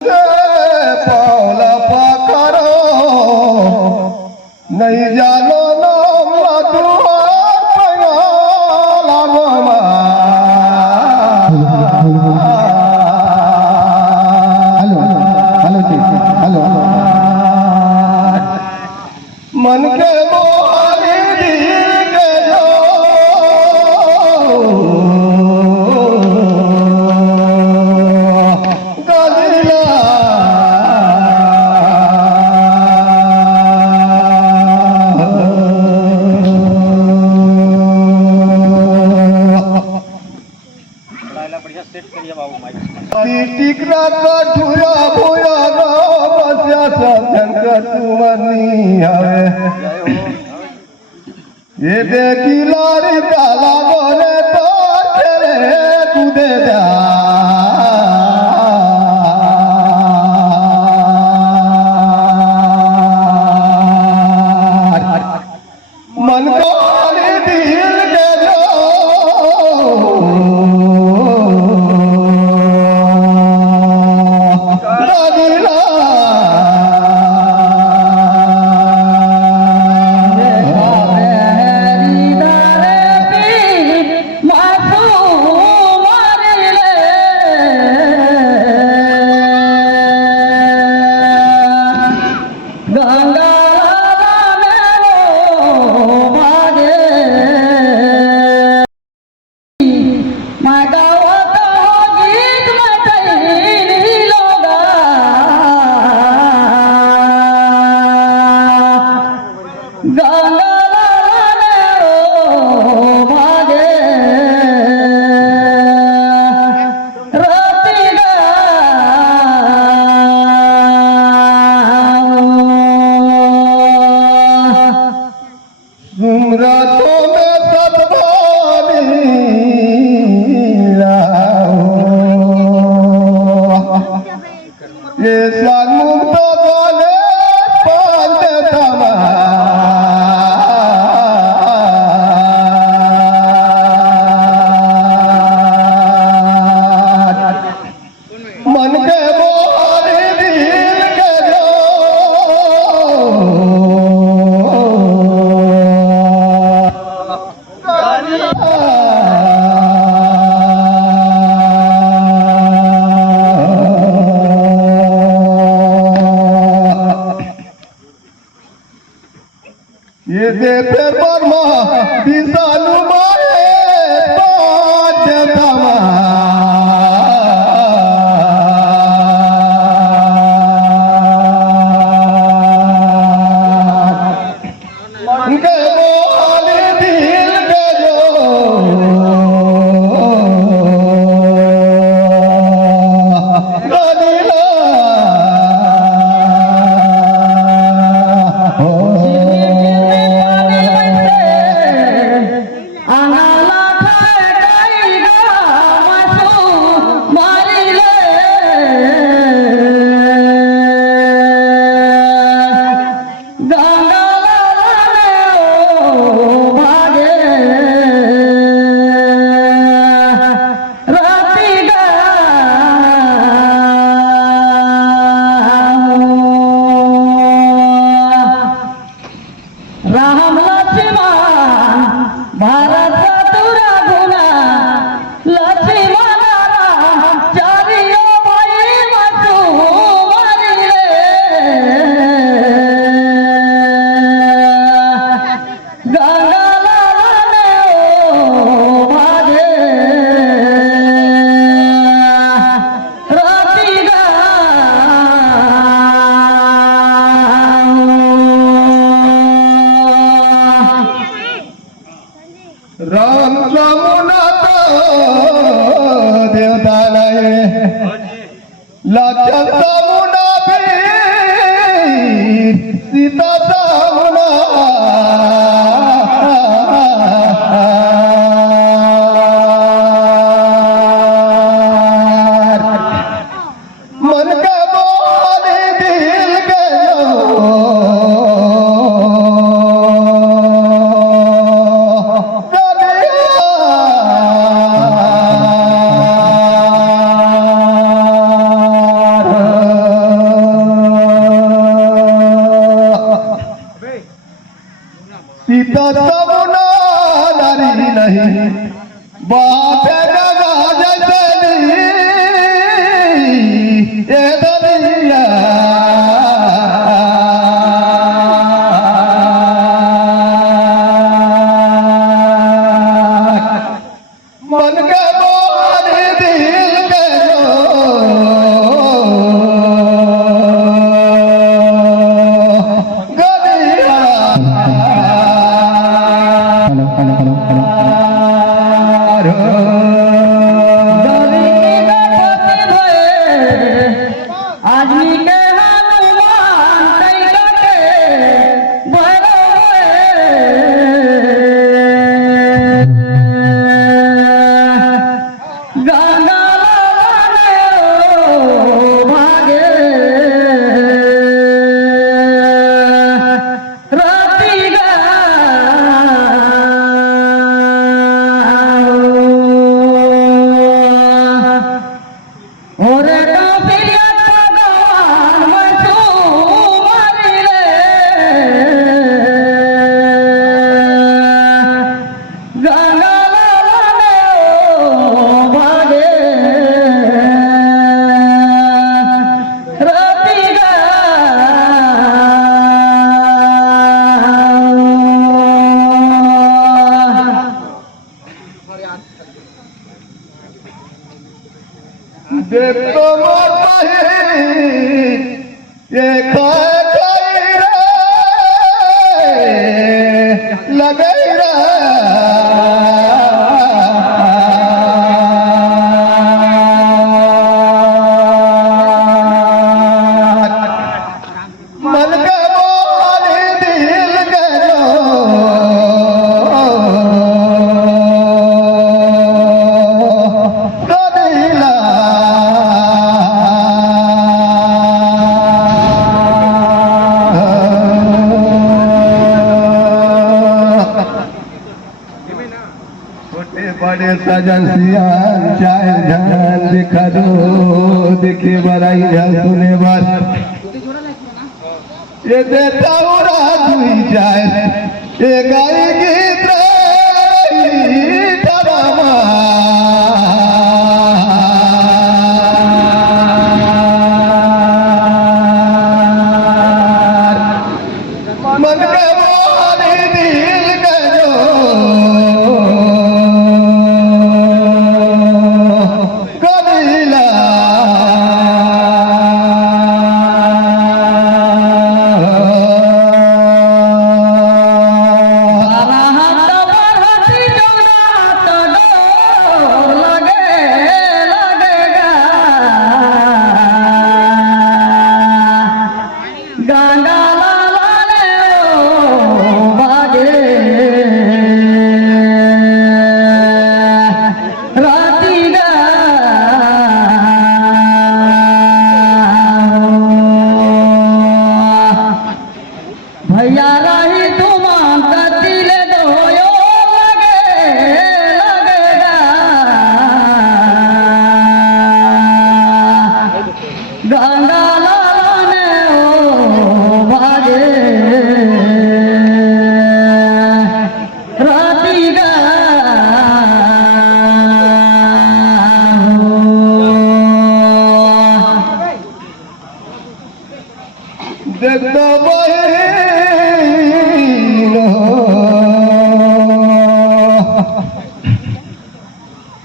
पावला पाखरो नहीं जानो नाम दुआर पया लागमा हेलो मन के मोहरी दिल के जो टिकरा कठुया भूया गो बस्या सब झंकर तुमनी हवे ये देखी लारी काला गोरे तो तेरे तुदे दा मन को दिल के जो रातों में सतवानी ये सन्मुख तो बोले पांच समा मन के मोहरी दिल के जो ये दे फिर बर्मा दिशानु मारे पाँच तमा उनके बोले दिल के जो राम लक्ष्मण भारत तुरा गुना लक्ष्मण राम चारियो भाई मसू मारिले गंगा लाने ओ भागे रातिगा राम जमुना देवता नहीं लक्षण जमुना भी सीता जमुना मन के मोहनी दिल के जो समुना नारी नहीं बात गवा जैसे ये दुनिया मन के बोल दिल के देखो ये लगे मन का बोल दिल करो बड़े सजन सियान चाहे ध्यान दिखा दो दिखे बराई सुने बस ये देता दुई जाए ये गाई गीत मन के बोल दिल करो भैया रही तुमान दिल दोयो लगेगा गंगा लाने ओ भागे राती गा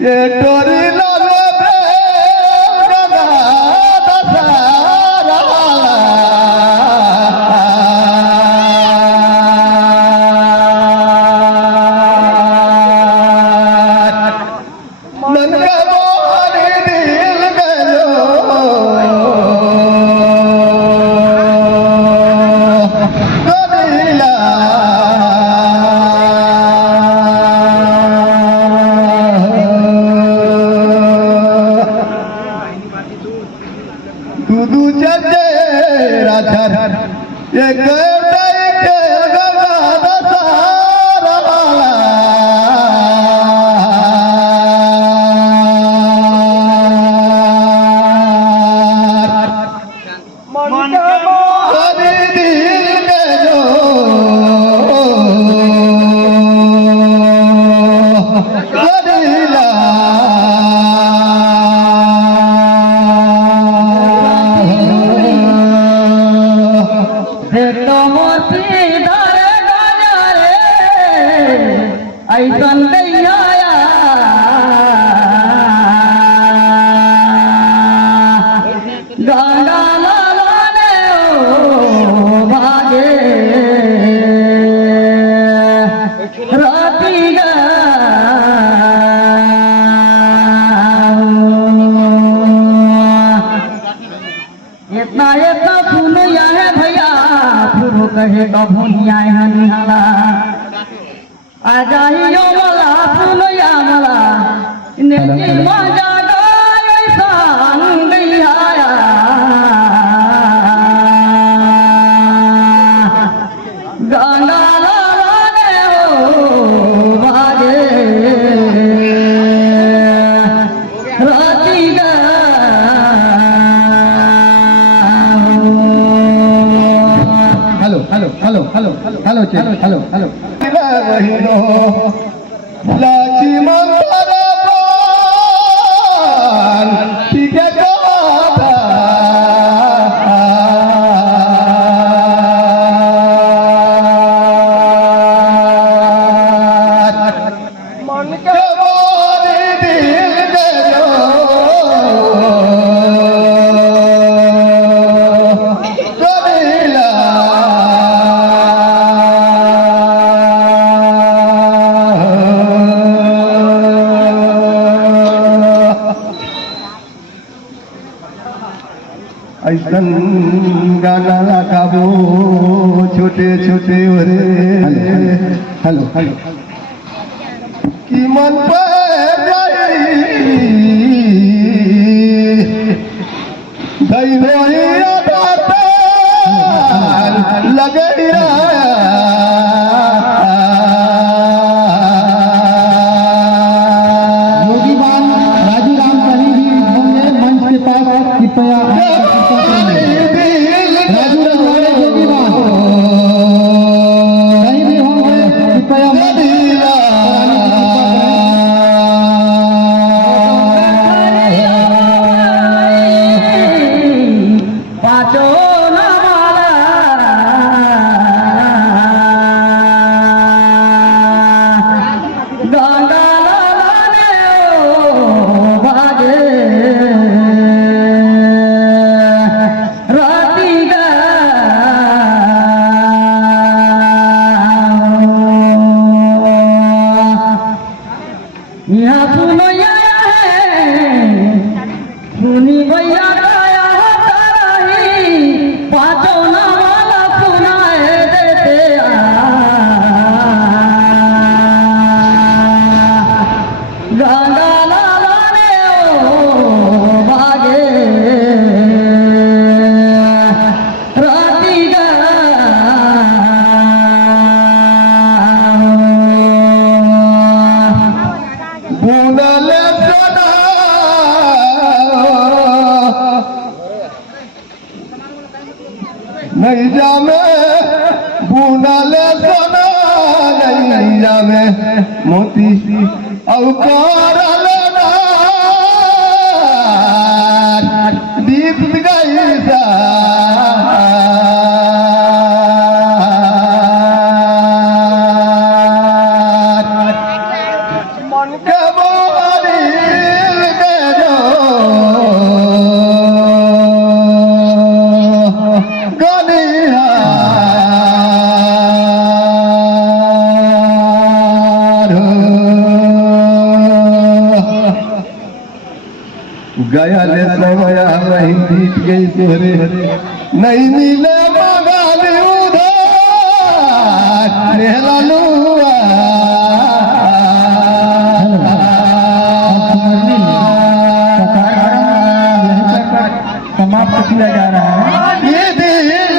ये टोरी लाले बेगना दसारा मन का बोल दिल गयो कबीला दूधू चले राधर ये के गंगा दसारा मन का बोल दिल गयो गंगा लाने ओ भागे राती गा इतना इतना फूलिया है भैया फूल कहे कभुनिया है निहाला आ जाइयो मला फूलिया मला नेकी मजा गाय संग दिहाया गंगा लाने ओ भागे राती गा hello hello hello hello hello hello hello hello महिनो लाची मंतरा ठीक है मन के मोरी दिल के कबीला ऐसन गाना गाबो छोटे छोटे ओरे हेलो हेलो कि मन पर लगे योगीवान राजू राम कहीं भी होंगे मंच के पास कृपया राजू रजवाड़े योगीवान कहीं भी होंगे कृपया पाचो गंगा लाने ओ भागे राती गा यहाँ सुनैया है सुनी भैया गाया ताराही पाँचों नावाला सुनाए देते गंगा लाने ओ भागे राती गा बूंदल सदा नहीं जामे बूंदल सदा नहीं जामे मोती अवकार लेना दीप गई सा मन के मोरी के जो गया ले समया वही बीत गई तोरे नहीं मिले मगाल उधार नेहला लुआ समाप्त किया जा रहा है। ये दिल